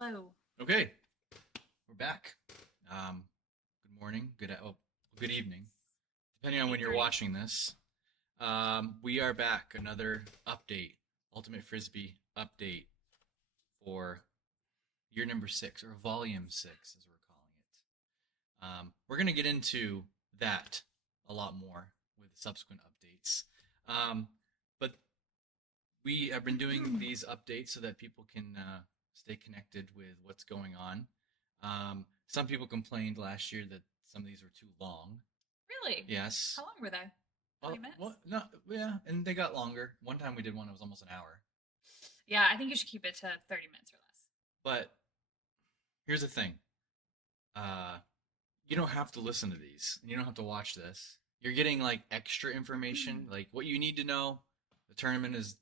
Hello. Okay, we're back. Good morning, good evening, depending on when you're 8:30. watching this. We are back. Another update, Ultimate Frisbee update for year number 6 or volume 6, as we're calling it. We're gonna get into that a lot more with subsequent updates. But we have been doing these updates so that people can stay connected with what's going on. Some people complained last year that some of these were too long. Really? Yes. How long were they? 20 Well, minutes? what? No, yeah, and they got longer. One time we did one; it was almost an hour. Yeah, I think you should keep it to 30 minutes or less. But here's the thing: uh, you don't have to listen to these, and you don't have to watch this. You're getting like extra information, like what you need to know. The tournament is,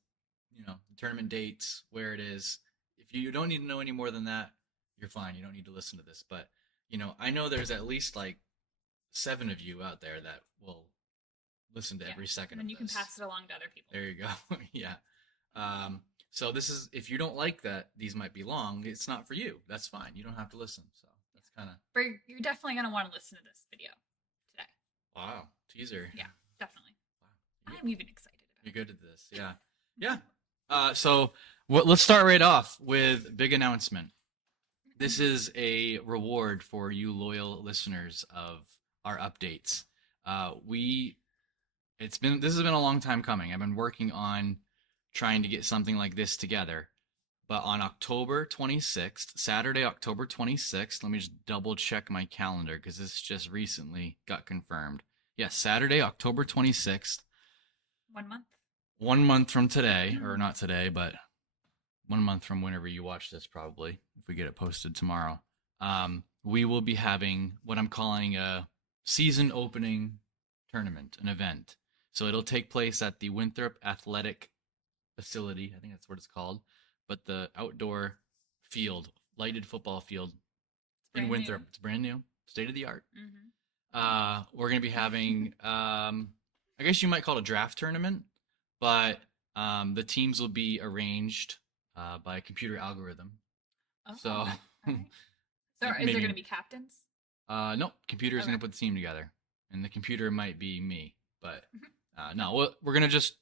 the tournament dates, where it is. If you don't need to know any more than that, you're fine. You don't need to listen to this. But I know there's at least like 7 of you out there that will listen to Yeah. every second And of then you can this. pass it along to other people. There you go. Yeah. So this is, if you don't like that these might be long, it's not for you. That's fine. You don't have to listen. So that's kind of But you're definitely going to want to listen to this video today. wow teaser. Yeah, definitely. Wow. I'm even excited You're about good at this. Yeah. Yeah. So let's start right off with big announcement. This is a reward for you loyal listeners of our updates. We this has been a long time coming. I've been working on trying to get something like this together. But on October 26th, Saturday, October 26th, let me just double check my calendar because this just recently got confirmed. Yes, Saturday, October 26th, 1 month. 1 month from today, or not today, but 1 month from whenever you watch this, probably, if we get it posted tomorrow. We will be having what I'm calling a season opening tournament, an event. So it'll take place at the Winthrop Athletic Facility. I think that's what it's called. But the outdoor field, lighted football field in Brand Winthrop. new. It's brand new, state of the art. Mm-hmm. We're going to be having, I guess you might call it a draft tournament, but the teams will be arranged by a computer algorithm. Oh, So all right. So is there maybe, going to be captains? no, computer is Okay. going to put the team together, and the computer might be me, but no, we're going to just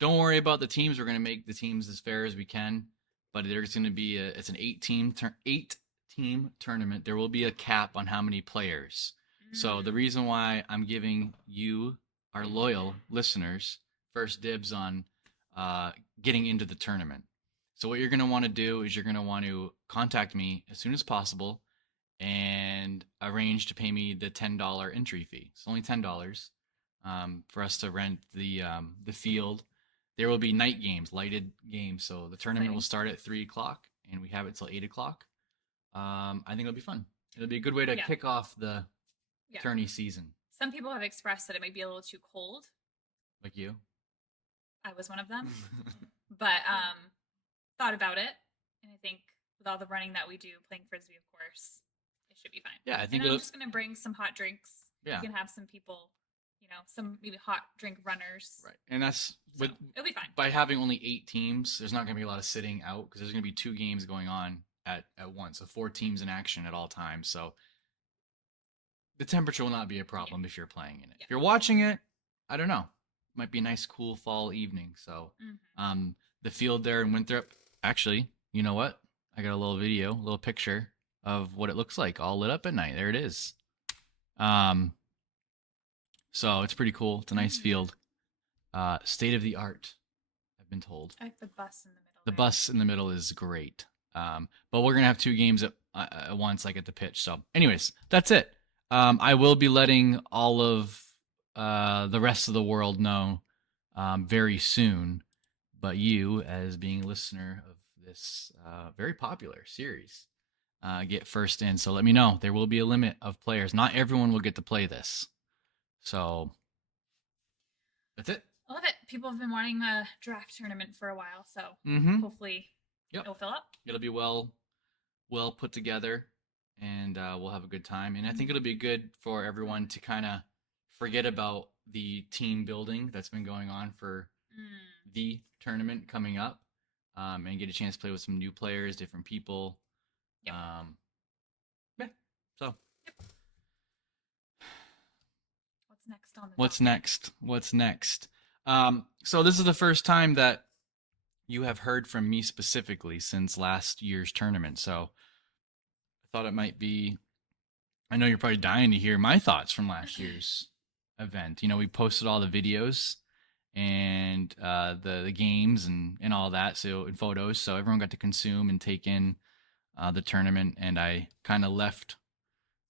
don't worry about the teams. We're going to make the teams as fair as we can, but there's going to be it's an 8-team tournament. There will be a cap on how many players. So the reason why I'm giving you, our loyal listeners, first dibs on getting into the tournament. So what you're going to want to do is you're going to want to contact me as soon as possible and arrange to pay me the $10 entry fee. It's only $10 for us to rent the field. There will be night games, lighted games. So the tournament will start at 3 o'clock, and we have it till 8 o'clock. I think it'll be fun. It'll be a good way to kick off the tourney season. Some people have expressed that it might be a little too cold. Like you. I was one of them. But thought about it, and I think with all the running that we do, playing frisbee, of course, it should be fine. Yeah, I think I'm just gonna bring some hot drinks. Yeah, you can have some people, some maybe hot drink runners. Right, and that's so it'll be fine. By having only 8 teams, there's not gonna be a lot of sitting out because there's gonna be 2 games going on at once, so 4 teams in action at all times. So the temperature will not be a problem if you're playing in it. If you're watching it, I don't know, might be a nice cool fall evening. So the field there in Winthrop, actually, you know what? I got a little video, a little picture of what it looks like, all lit up at night. There it is. So it's pretty cool. It's a nice field. State of the art, I've been told. I like the bus in the middle. The bus in the middle is great. But we're gonna have 2 games at once, like at the pitch. So, anyways, that's it. I will be letting all of the rest of the world know very soon. But you, as being a listener of this very popular series, get first in. So let me know. There will be a limit of players. Not everyone will get to play this. So that's it. I love it. People have been wanting a draft tournament for a while, so hopefully it'll fill up. It'll be well put together, and we'll have a good time. And I think it'll be good for everyone to kind of forget about the team building that's been going on for the tournament coming up, and get a chance to play with some new players, different people. Yep. Yeah. So What's next on the what's docket? next? What's next? So this is the first time that you have heard from me specifically since last year's tournament. So I thought it might be. I know you're probably dying to hear my thoughts from last year's event. You know, we posted all the videos and the games and all that, so and photos, so everyone got to consume and take in the tournament, and I kind of left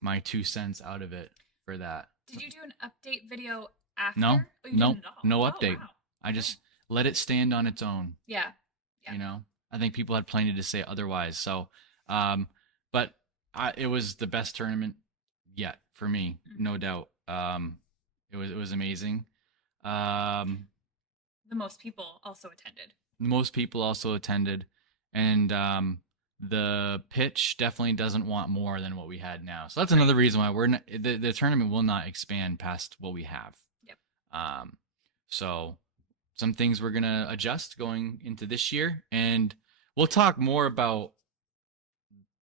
my 2 cents out of it for that. Did you do an update video after? No, Oh, you no, didn't at all. no Oh, update. wow. I Okay. just let it stand on its own. Yeah. Yeah. You know, I think people had plenty to say otherwise. So, but it was the best tournament yet for me, no doubt. It was amazing. Um, The most people also attended. most people also attended, and the pitch definitely doesn't want more than what we had now. So that's another reason why we're not, the tournament will not expand past what we have. Yep. So some things we're gonna adjust going into this year, and we'll talk more about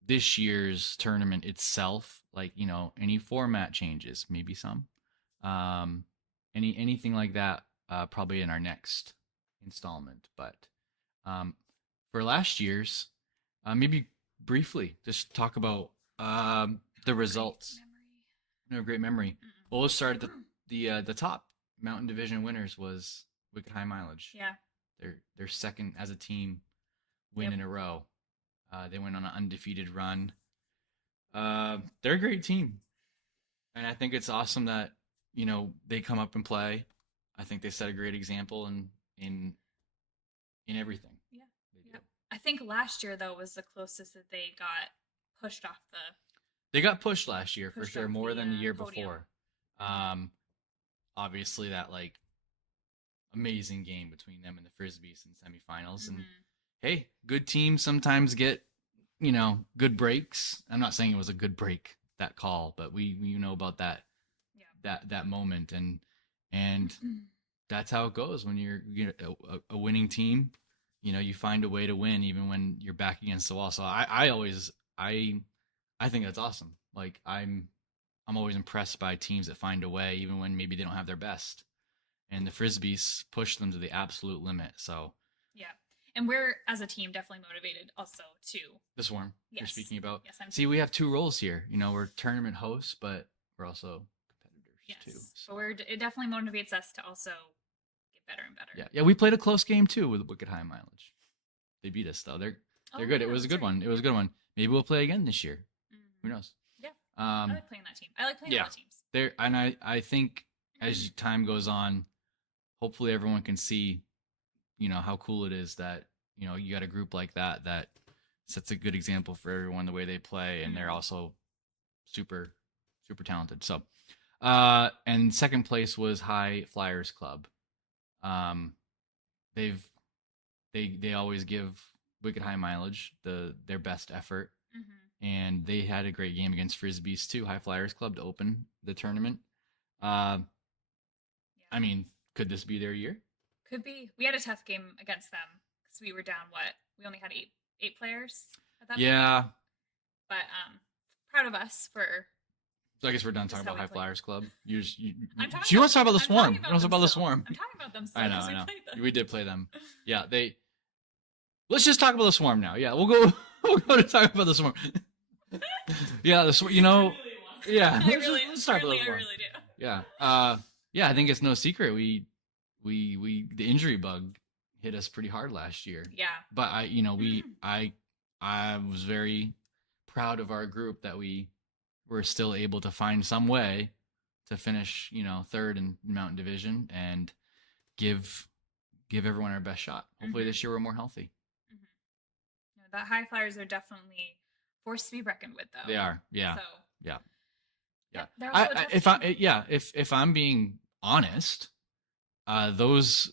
this year's tournament itself, like any format changes, maybe some, um, anything like that, probably in our next installment. But for last year's, maybe briefly just talk about the results. No great memory. Well, we'll start at the top. Mountain Division winners was Wicked High Mileage. Yeah. Their second as a team win in a row. They went on an undefeated run. They're a great team, and I think it's awesome that they come up and play. I think they set a great example in everything. Yeah. Yeah. I think last year though was the closest that they got pushed off the. They got pushed last year for sure, more than the year podium. before. Obviously that like amazing game between them and the Frisbees in semifinals, and hey, good teams sometimes get good breaks. I'm not saying it was a good break, that call, but we know about that. Yeah. That moment, and that's how it goes when you're a winning team. You find a way to win even when you're back against the wall. So I think that's awesome. Like I'm always impressed by teams that find a way even when maybe they don't have their best. And the Frisbees push them to the absolute limit. So yeah. And we're, as a team, definitely motivated also to the Swarm. Yes. You're speaking about. Yes, See, we have two roles here. We're tournament hosts, but we're also competitors too. So it definitely motivates us to also get better and better. Yeah. We played a close game too with Wicked High Mileage. They beat us though. They're good. Yeah, it was a good one. It was a good one. Maybe we'll play again this year. Who knows? Yeah. I like playing that team. I like playing all the teams. And I think as time goes on, hopefully everyone can see, how cool it is that, you got a group like that sets a good example for everyone, the way they play, and they're also super, super talented. So, and second place was High Flyers Club. They always give Wicked High Mileage their best effort, and they had a great game against Frisbees too. High Flyers Club to open the tournament. I mean, could this be their year? Could be. We had a tough game against them because we were down. We only had eight players at that point. But proud of us for. So I guess we're done talking about High Flyers Club. You want to talk about the Swarm? You want to talk about the Swarm? I'm talking about them. I know. We did play them. Yeah, Let's just talk about the Swarm now. Yeah, we'll go to talk about the Swarm. Yeah, the Swarm. Yeah. Let's talk about the Swarm. I really do. Yeah. Yeah, I think it's no secret we the injury bug hit us pretty hard last year. Yeah. But I was very proud of our group that we were still able to find some way to finish, third in Mountain Division and give everyone our best shot. Hopefully this year we're more healthy. The High Flyers are definitely forced to be reckoned with, though. They are. Yeah. So, yeah. They're also a tough team. If I'm being honest, those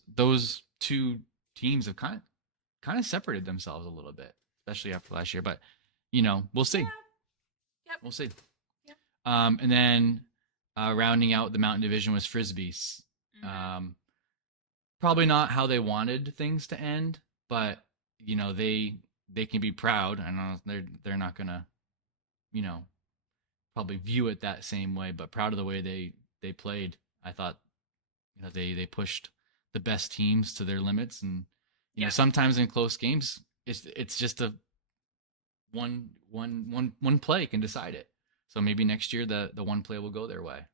two teams have kind of separated themselves a little bit, especially after last year. But we'll see. Yeah. Yep. We'll see. Yep. And then rounding out the Mountain Division was Frisbees. Probably not how they wanted things to end, but they they can be proud. I know they're not gonna, you know, probably view it that same way, but proud of the way they played. I thought, they pushed the best teams to their limits, and Yeah. sometimes in close games, it's just a one play can decide it. So maybe next year the one play will go their way.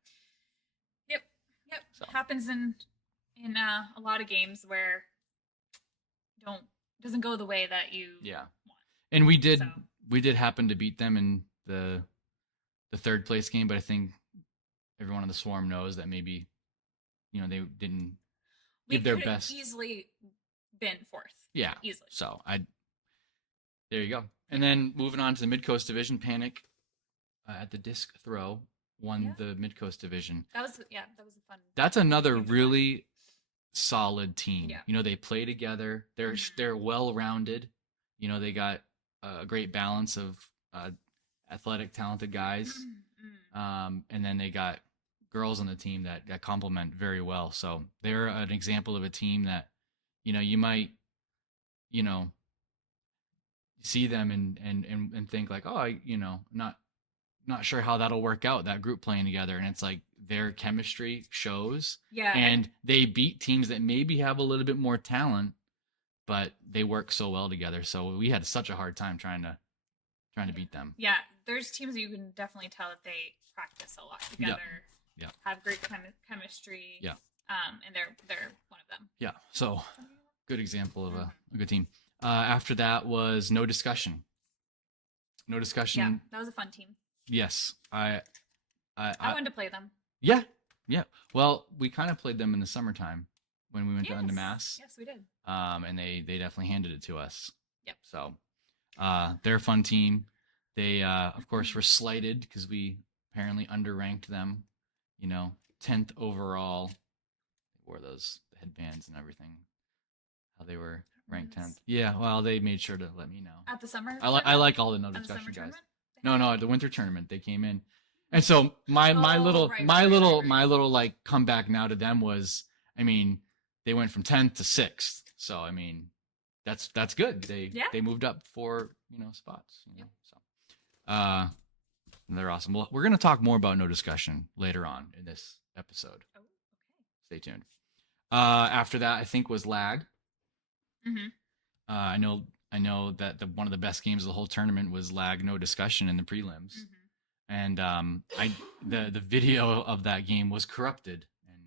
Yep. Yep. So Happens in a lot of games where don't doesn't go the way that you yeah, want. and So we did happen to beat them in the third place game, but I think everyone on the Swarm knows that maybe they didn't we give their could have best. easily been fourth. Yeah, Easily. so there you go. And then moving on to the Mid Coast Division, Panic at the disc throw won the Mid Coast Division. That was a fun. That's another really solid team. Yeah. They play together. They're well rounded. They got a great balance of athletic, talented guys, and then they got girls on the team that complement very well. So they're an example of a team that you might see them and think like, oh, not sure how that'll work out, that group playing together, and it's like their chemistry shows. Yeah. And they beat teams that maybe have a little bit more talent, but they work so well together. So we had such a hard time trying to beat them. Yeah, there's teams that you can definitely tell that they practice a lot together. Yeah. Have great chemistry. Yeah. And they're one of them. Yeah. So good example of a good team. After that was No Discussion. No Discussion. Yeah, that was a fun team. Yes, I wanted to play them. Yeah. Well, we kind of played them in the summertime when we went down to Mass. Yes, we did. And they definitely handed it to us. Yep. So, they're a fun team. They, of course, were slighted because we apparently underranked them. 10th overall. They wore those headbands and everything. How they were ranked 10th. Yeah. Well, they made sure to let me know. At the summer. I like all the No Discussion guys. No, at the winter tournament they came in, and so my little like comeback now to them was, they went from 10th to 6th, so that's good. They moved up 4 spots. So they're awesome. Well, we're gonna talk more about No Discussion later on in this episode. Oh, okay. Stay tuned. After that, I think was Lag. Mm-hmm. I know that one of the best games of the whole tournament was Lag No Discussion in the prelims. And the video of that game was corrupted, and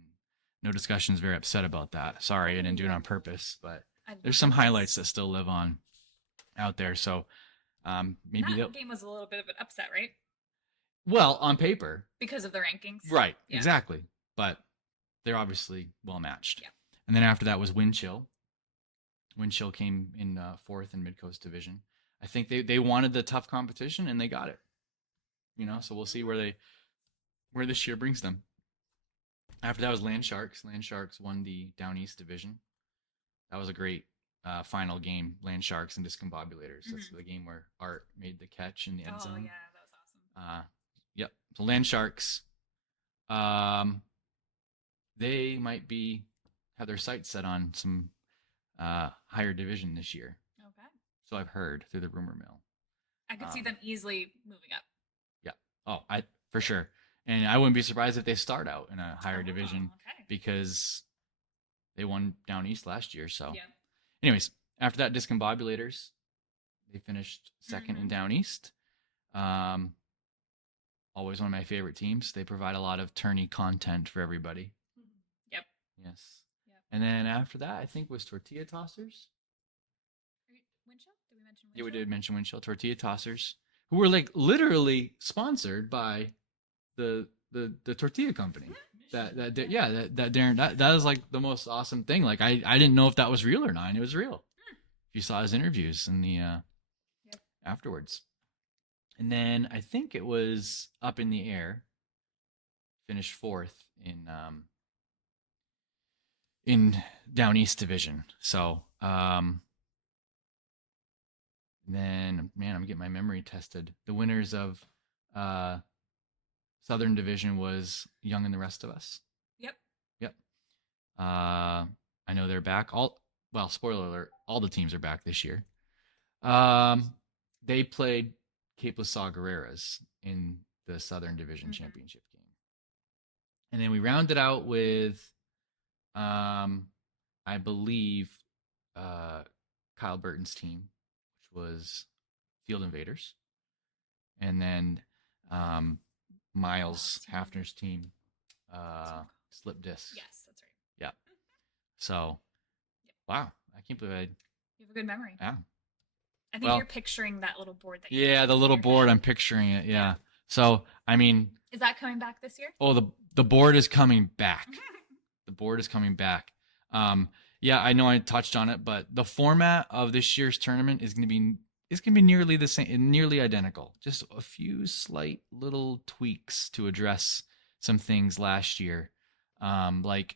No Discussion is very upset about that. Sorry, I didn't do it on purpose, but there's some highlights that still live on out there. So maybe that game was a little bit of an upset, right? Well, on paper, because of the rankings, right? Yeah. Exactly, but they're obviously well matched. Yeah. And then after that was Wind Chill. Wind Chill came in 4th in Mid Coast Division. I think they wanted the tough competition and they got it. So we'll see where this year brings them. After that was Land Sharks. Land Sharks won the Down East Division. That was a great final game. Land Sharks and Discombobulators. That's the game where Art made the catch in the end zone. Oh yeah, that was awesome. Yep. So Land Sharks, they might have their sights set on some higher division this year. Okay. So I've heard through the rumor mill. I could see them easily moving up. Yeah. Oh, for sure. And I wouldn't be surprised if they start out in a higher division because they won Down East last year. So, anyways, after that, Discombobulators, they finished 2nd in Down East. Always one of my favorite teams. They provide a lot of tourney content for everybody. Yep. Yes. And then after that, I think was Tortilla Tossers. Windchill? Did we mention Windchill? Yeah, we did mention Windchill. Tortilla Tossers, who were like literally sponsored by the tortilla company. That Darren, that is like the most awesome thing. Like I didn't know if that was real or not, and it was real. If you saw his interviews in the afterwards. And then I think it was Up in the Air. Finished 4th in Down East Division. So then, man, I'm getting my memory tested. The winners of Southern Division was Young and the Rest of Us. Yep. I know they're back. Spoiler alert, all the teams are back this year. They played Cape Saw Guerreras in the Southern Division Mm-hmm. Championship game, and then we rounded out with, um, I believe, uh, Kyle Burton's team, which was Field Invaders, and then um, Miles Hafner's team, Slip Disc. Yes, that's right. Yeah. So, Yep. wow, I can't believe I. You have a good memory. Yeah. I think you're picturing that little board that you Yeah, the little board. head. I'm picturing it. Yeah. So, I mean, is that coming back this year? Oh, the board is coming back. The board is coming back. Yeah, I know I touched on it, but the format of this year's tournament is going to be nearly the same, nearly identical. Just a few slight little tweaks to address some things last year, like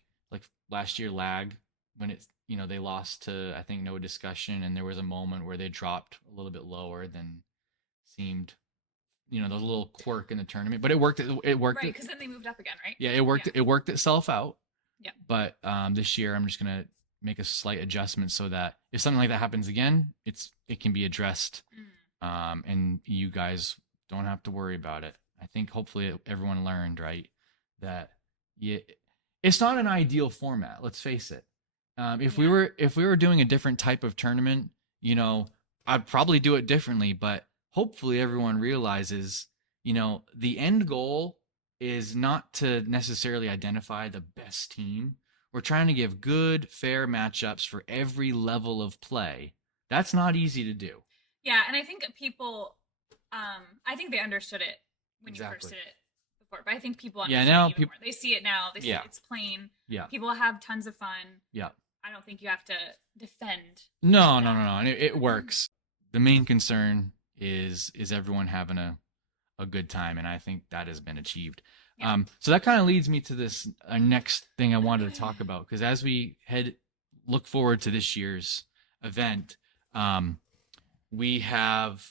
last year lag when it's they lost to, I think, No Discussion, and there was a moment where they dropped a little bit lower than seemed, the little quirk in the tournament, but it worked. It worked. Right, because then they moved up again, right? Yeah, it worked. Yeah. It worked itself out. Yeah. But this year, I'm just gonna make a slight adjustment so that if something like that happens again, it can be addressed, and you guys don't have to worry about it. I think hopefully everyone learned, right, that it's not an ideal format. Let's face it. If we were doing a different type of tournament, I'd probably do it differently. But hopefully everyone realizes, the end goal is not to necessarily identify the best team. We're trying to give good, fair matchups for every level of play. That's not easy to do. Yeah, and I think people, I think they understood it when you first did it before, but I think people understand it even more. They see it now. They see it's plain. Yeah. People have tons of fun. Yeah. I don't think you have to defend. No. And it works. The main concern is everyone having a good time, and I think that has been achieved. Yeah. So that kind of leads me to this next thing I wanted to talk about, because as we look forward to this year's event, we have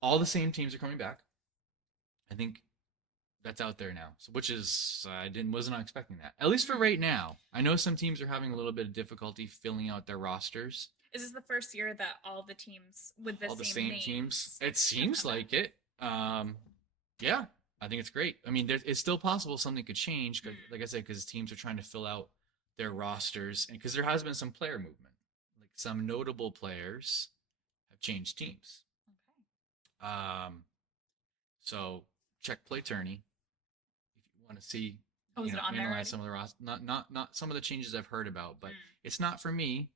all the same teams are coming back. I think that's out there now, so, which is was not expecting that, at least for right now. I know some teams are having a little bit of difficulty filling out their rosters. Is this the first year that all the teams with the same teams? It seems like it. Yeah, I think it's great. I mean, it's still possible something could change, like I said, because teams are trying to fill out their rosters, and because there has been some player movement, like some notable players have changed teams. Okay. So check Play Tourney if you want to see. Analyze some of the rosters. Not some of the changes I've heard about, but it's not for me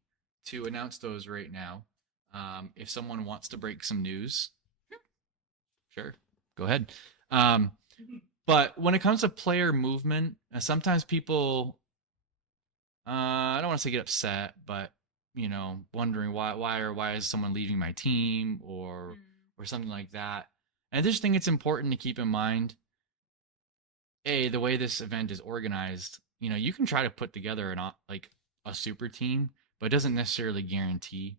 to announce those right now. If someone wants to break some news, sure, go ahead. But when it comes to player movement, sometimes people, I don't want to say get upset, but wondering why is someone leaving my team or something like that. And I just think it's important to keep in mind, the way this event is organized. You can try to put together a super team, but it doesn't necessarily guarantee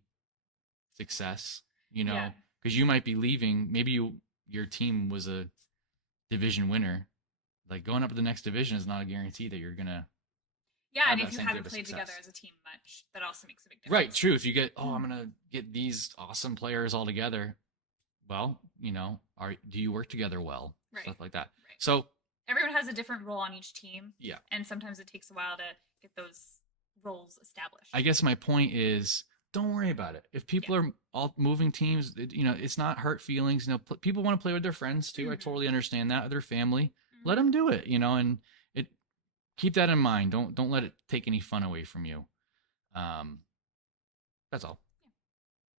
success. Because you might be leaving. Maybe your team was a division winner. Like, going up to the next division is not a guarantee that you're gonna. Yeah, and if you haven't played together as a team much, that also makes a big difference. Right, true. If you get, I'm gonna get these awesome players all together, well, do you work together well? Right. Stuff like that. Right. So everyone has a different role on each team. Yeah. And sometimes it takes a while to get those roles established. I guess my point is, don't worry about it. If people are all moving teams, it's not hurt feelings. People want to play with their friends too. I totally understand that. Their family, let them do it. And keep that in mind. Don't let it take any fun away from you. That's all.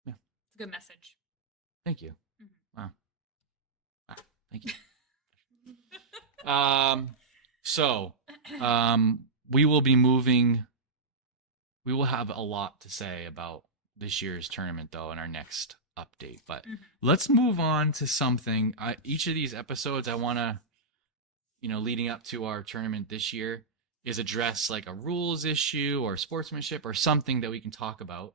Yeah. It's a good message. Thank you. Mm-hmm. Wow. Thank you. So, we will be moving. We will have a lot to say about this year's tournament, though, in our next update. But let's move on to something. Each of these episodes, I want to, leading up to our tournament this year, is address like a rules issue or sportsmanship or something that we can talk about.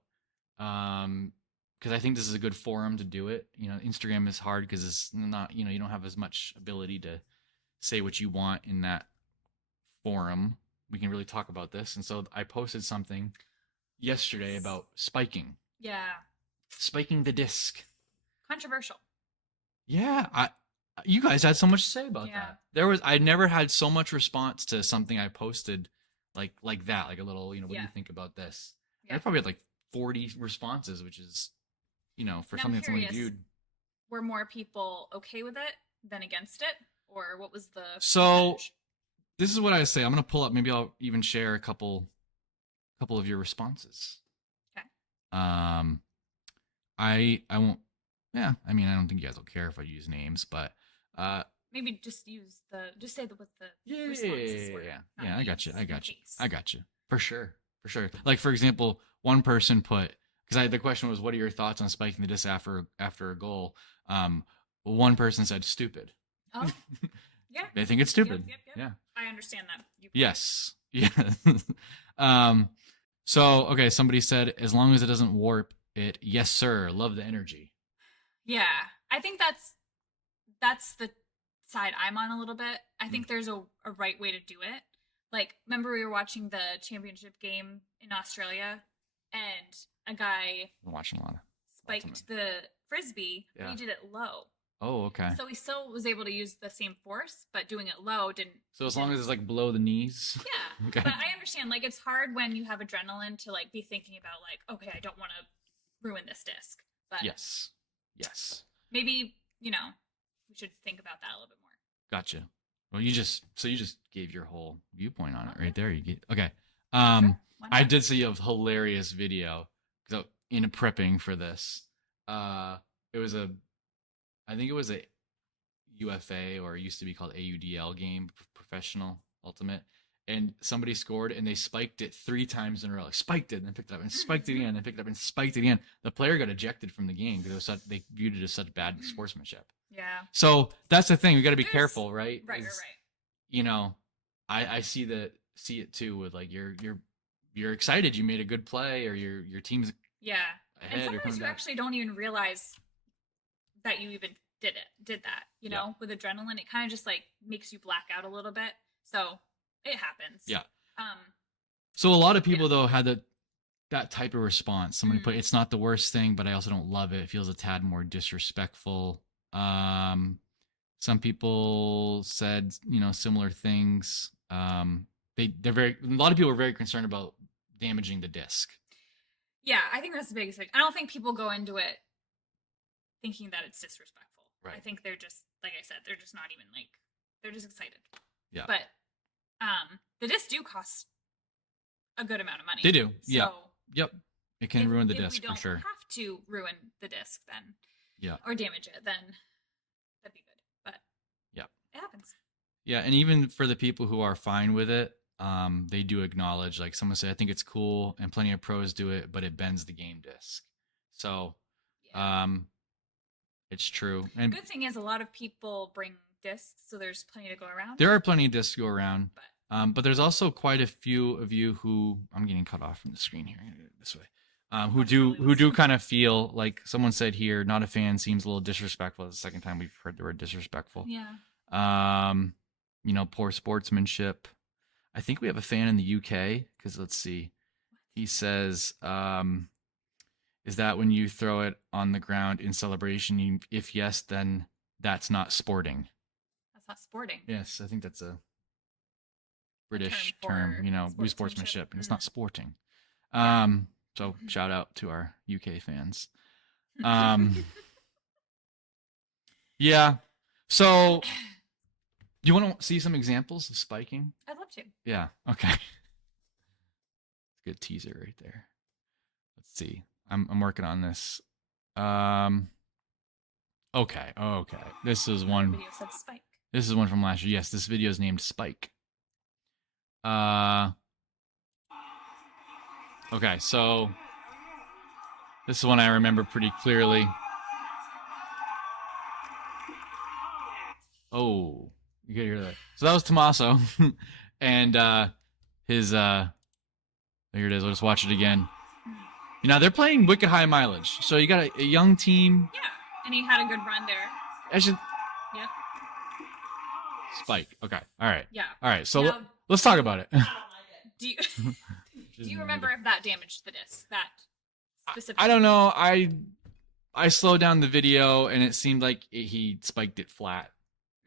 Because I think this is a good forum to do it. Instagram is hard because it's not, you don't have as much ability to say what you want in that forum. We can really talk about this. And so I posted something yesterday about spiking. Yeah. Spiking the disc. Controversial. Yeah, you guys had so much to say about Yeah. that. I never had so much response to something I posted like that, like a little, what do you Yeah. think about this? Yeah. And I probably had like 40 responses, which is, for Now something I'm that's only curious, viewed. were more people okay with it than against it? Or what was the So percentage? this is what I say. I'm gonna pull up. Maybe I'll even share a couple of your responses. Okay. I won't. Yeah, I mean, I don't think you guys will care if I use names, but Maybe just say what the yeah, responses were. yeah. I got you. names in case. I got you for sure, for sure. Like for example, one person put because the question was, "What are your thoughts on spiking the disc after a goal?" One person said, "Stupid." Oh, yeah. They think it's stupid. Yep. Yeah. I understand that. Yes. Yeah. So okay, somebody said, "As long as it doesn't warp it, yes, sir. Love the energy." Yeah, I think that's the side I'm on a little bit. I think there's a right way to do it. Like, remember we were watching the championship game in Australia, and a guy I'm watching a lot of spiked Ultimate. the frisbee, but Yeah. he did it low. Oh, okay. So he still was able to use the same force, but doing it low didn't. So as long as it's like below the knees. Yeah, Okay. but I understand. Like, it's hard when you have adrenaline to like be thinking about like, okay, I don't want to ruin this disc. But Yes. maybe we should think about that a little bit more. Gotcha. Well, you just gave your whole viewpoint on it right Okay. there. You get okay. Sure. Why I not? did see a hilarious video because in prepping for this, it was I think it was a UFA or it used to be called AUDL game, professional ultimate, and somebody scored and they spiked it 3 times in a row. Like spiked it and then picked it up and spiked it again and picked it up and spiked it again. The player got ejected from the game because they viewed it as such bad sportsmanship. Yeah. So that's the thing. We got to be There's- careful, right? Right. I see it too with like you're excited you made a good play or your team's Yeah. ahead And or sometimes coming you back. actually don't even realize that you even did that, Yeah. with adrenaline. It kind of just like makes you black out a little bit. So it happens. Yeah. Um, So a lot of people though had that type of response. Somebody Mm. put it's not the worst thing, but I also don't love it. It feels a tad more disrespectful. Some people said, similar things. They're a lot of people are very concerned about damaging the disc. yeah, I think that's the biggest thing. I don't think people go into it thinking that it's disrespectful. Right. I think they're just, like I said, they're just not even like, they're just excited. Yeah. But the discs do cost a good amount of money. They do. So Yeah. Yep. It can ruin the if disc we don't for sure. have to ruin the disc, then or damage it, then that'd be good. But yeah, it happens. Yeah, and even for the people who are fine with it, they do acknowledge, like someone said, I think it's cool, and plenty of pros do it, but it bends the game disc. So, it's true. And good thing is a lot of people bring discs, so there's plenty to go around. there are plenty of discs to go around, but there's also quite a few of you who I'm getting cut off from the screen here. I'm gonna do it this way. Who do kind of feel like someone said here, not a fan seems a little disrespectful. It's the second time we've heard the word disrespectful. Yeah. Poor sportsmanship. I think we have a fan in the UK because let's see. He says, is that when you throw it on the ground in celebration? If yes, then that's not sporting. That's not sporting. Yes, I think that's a British term term, sportsmanship, and it's not sporting. So shout out to our UK fans. Yeah. So do you want to see some examples of spiking? I'd love to. Yeah. Okay. Good teaser right there. Let's see. I'm working on this. Okay. This is one. Video said spike. This is one from last year. Yes, this video is named Spike. Okay, so this is one I remember pretty clearly. Oh, you can hear that. So that was Tommaso, and his there it is. Let's watch it again. They're playing wicked high mileage, so you got a young team. Yeah, and he had a good run there. Yep. Spike. Okay. All right. Yeah. All right. So Now, let's talk about it. do you remember if that damaged the disc? That specific. I don't know. I slowed down the video and it seemed like he spiked it flat.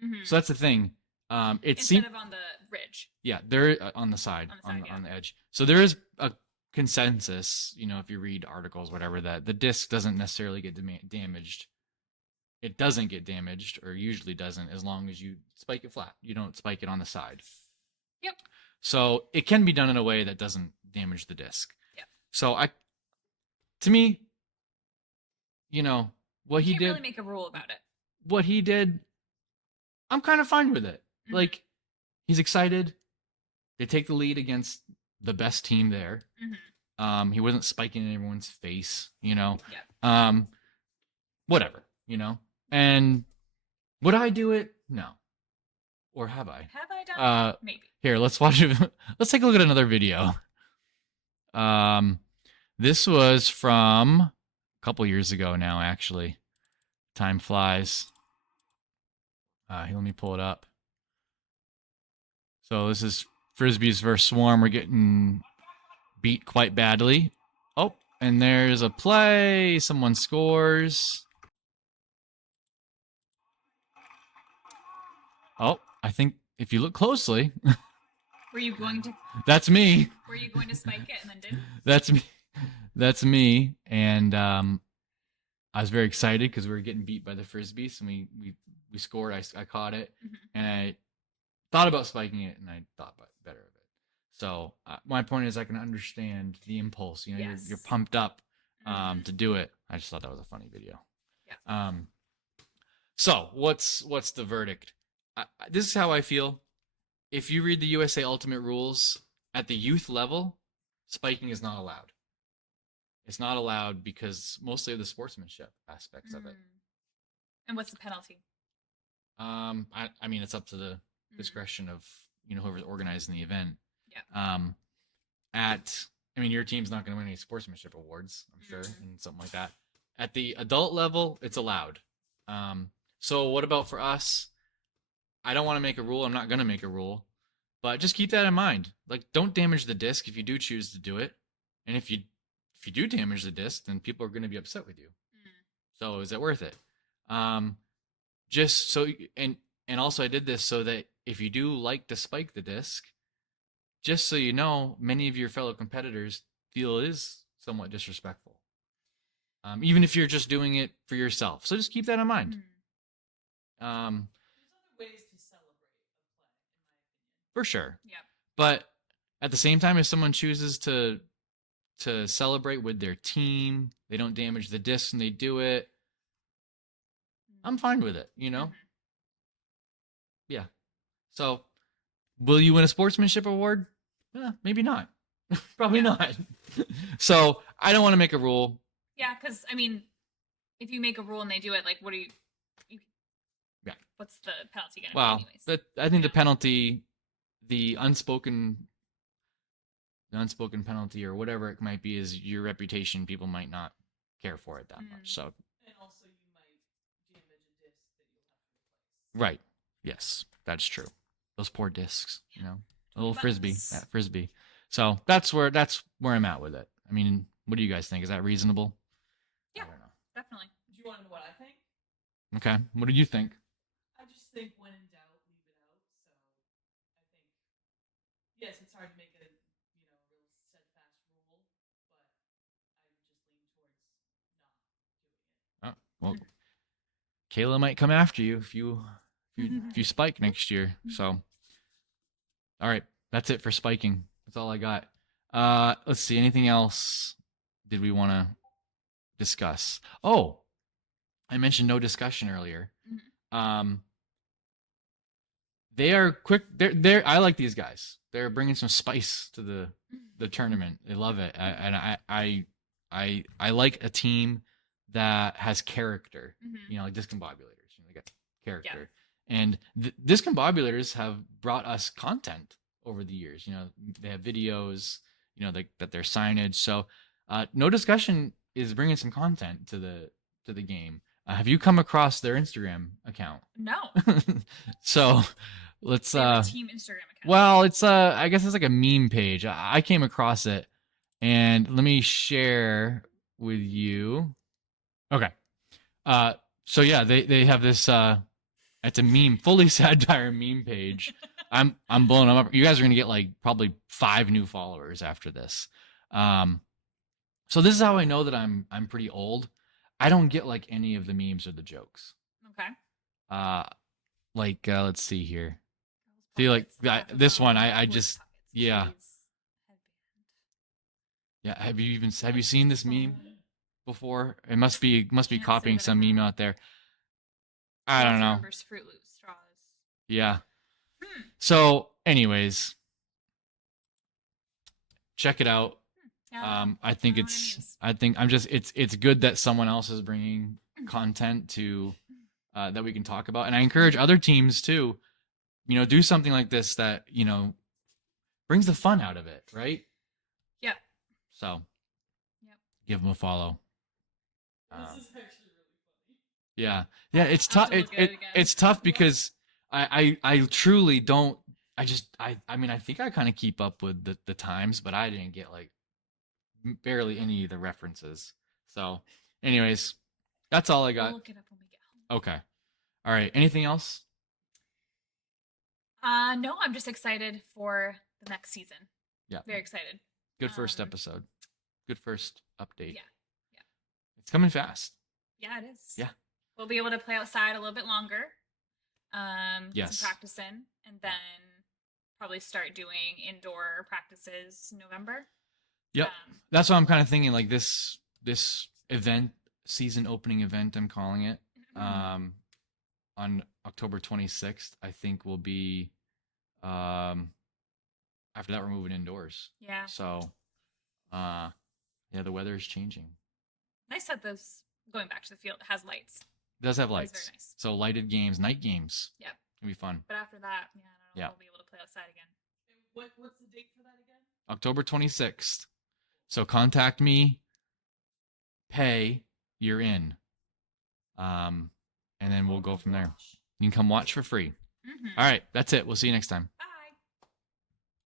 Hmm. So that's the thing. It Instead seemed of on the ridge. yeah, there on the side, On the side, yeah. on the edge. So there is a consensus, if you read articles, whatever, that the disc doesn't necessarily get damaged. It doesn't get damaged, or usually doesn't, as long as you spike it flat. You don't spike it on the side. Yep. So it can be done in a way that doesn't damage the disc. Yep. So to me, what You he can't did, really make a rule about it. what he did, I'm kind of fine with it. Mhm. Like, he's excited. They take the lead against the best team there. He wasn't spiking in everyone's face, Yeah. whatever, And would I do it? No. Or have I? Have I done it? Maybe. Here, let's watch it. Let's take a look at another video. This was from a couple years ago now, actually. Time flies. Let me pull it up. So this is Frisbees versus Swarm. We're getting beat quite badly. Oh, and there's a play. Someone scores. Oh, I think if you look closely, Were you going to? that's me. Were you going to spike it and then didn't? That's me. That's me. And I was very excited because we were getting beat by the Frisbees, and we scored. I caught it, and I thought about spiking it, and I thought better of it. So my point is, I can understand the impulse. Yes. You're pumped up to do it. I just thought that was a funny video. Yeah. So what's the verdict? This is how I feel. If you read the USA Ultimate rules at the youth level, spiking is not allowed. It's not allowed because mostly of the sportsmanship aspects of it. And what's the penalty? I mean, it's up to the discretion of whoever's organizing the event. Yeah. Your team's not going to win any sportsmanship awards, I'm sure, and something like that. At the adult level, it's allowed. So what about for us? I don't want to make a rule. I'm not going to make a rule, but just keep that in mind. Like, don't damage the disc if you do choose to do it, and if you do damage the disc, then people are going to be upset with you. So is it worth it? Just so and also I did this so that if you do like to spike the disc, just so you know, many of your fellow competitors feel it is somewhat disrespectful. Even if you're just doing it for yourself. So just keep that in mind. There's other ways to celebrate a play, in my opinion. For sure. Yeah. But at the same time, if someone chooses to celebrate with their team, they don't damage the disc and they do it, I'm fine with it, Yeah. So, will you win a sportsmanship award? Maybe not. Probably not. So, I don't want to make a rule. Yeah, because if you make a rule and they do it, like, what are you? Yeah. What's the penalty going to Well, be, anyways? I think the penalty, the unspoken penalty or whatever it might be, is your reputation. People might not care for it that much. So, and also you might damage a disc that you'll have to replace. Right. Yes, that's true. Those poor discs, a little frisbee. So that's where I'm at with it. What do you guys think? Is that reasonable? Yeah, I don't know. definitely. Do you want to know what I think? Okay. What do you think? I just think when in doubt, leave it out. So I think, yes, it's hard to make a real steadfast rule, but I would just lean towards not doing it. Oh, well, Kayla might come after you if you spike next year. So, all right, that's it for spiking. That's all I got. Let's see. Anything else did we want to discuss? Oh, I mentioned no discussion earlier. They are quick. I like these guys. They're bringing some spice to the tournament. They love it, I like a team that has character. Like discombobulators. They got character, and discombobulators have brought us content over the years. They have videos. That they're signage. So, no discussion is bringing some content to the game. Have you come across their Instagram account? No. So let's They have a team Instagram account. well, it's I guess it's like a meme page. I came across it, and let me share with you. Okay. So yeah, they have this. It's a meme, fully satire meme page. I'm blowing them up. You guys are gonna get like probably 5 new followers after this. So this is how I know that I'm pretty old. I don't get like any of the memes or the jokes. Okay. Let's see here. See, like this one, I just yeah. Yeah, have you seen this meme before? It must be Can't say copying that I some meme have. out there. I don't know. Remembers Fruit Loop straws. Yeah. Hmm. So, anyways, check it out. Yeah, I think know what it means. I think I'm just it's good that someone else is bringing content to that we can talk about, and I encourage other teams too. Do something like this that brings the fun out of it, right? Yep. So, Yep. give them a follow. This is actually really funny. Yeah, it's I'll tough. have to look at it again. It's tough because I truly don't. I mean I think I kind of keep up with the times, but I didn't get like barely any of the references. So, anyways, that's all I got. We'll look it up when we get home. Okay. All right. Anything else? No, I'm just excited for the next season. Yeah. Very excited. Good first episode. Good first update. Yeah. Yeah. It's coming fast. Yeah, it is. Yeah. We'll be able to play outside a little bit longer. Get Yes. some practice in, and then probably start doing indoor practices in November. Yep. That's what I'm kind of thinking. Like this event, season opening event, I'm calling it. On October 26th, I think will be. After that, we're moving indoors. Yeah. So, yeah, the weather is changing. Nice that this going back to the field has lights. It does have That is lights. very nice. So lighted games, night games. Yeah. Can be fun. But after that, yeah, I don't know Yeah. if we'll be able to play outside again. What's the date for that again? October 26th. So contact me. Pay. You're in. And then we'll go from there. You can come watch for free. Mm-hmm. All right. That's it. We'll see you next time.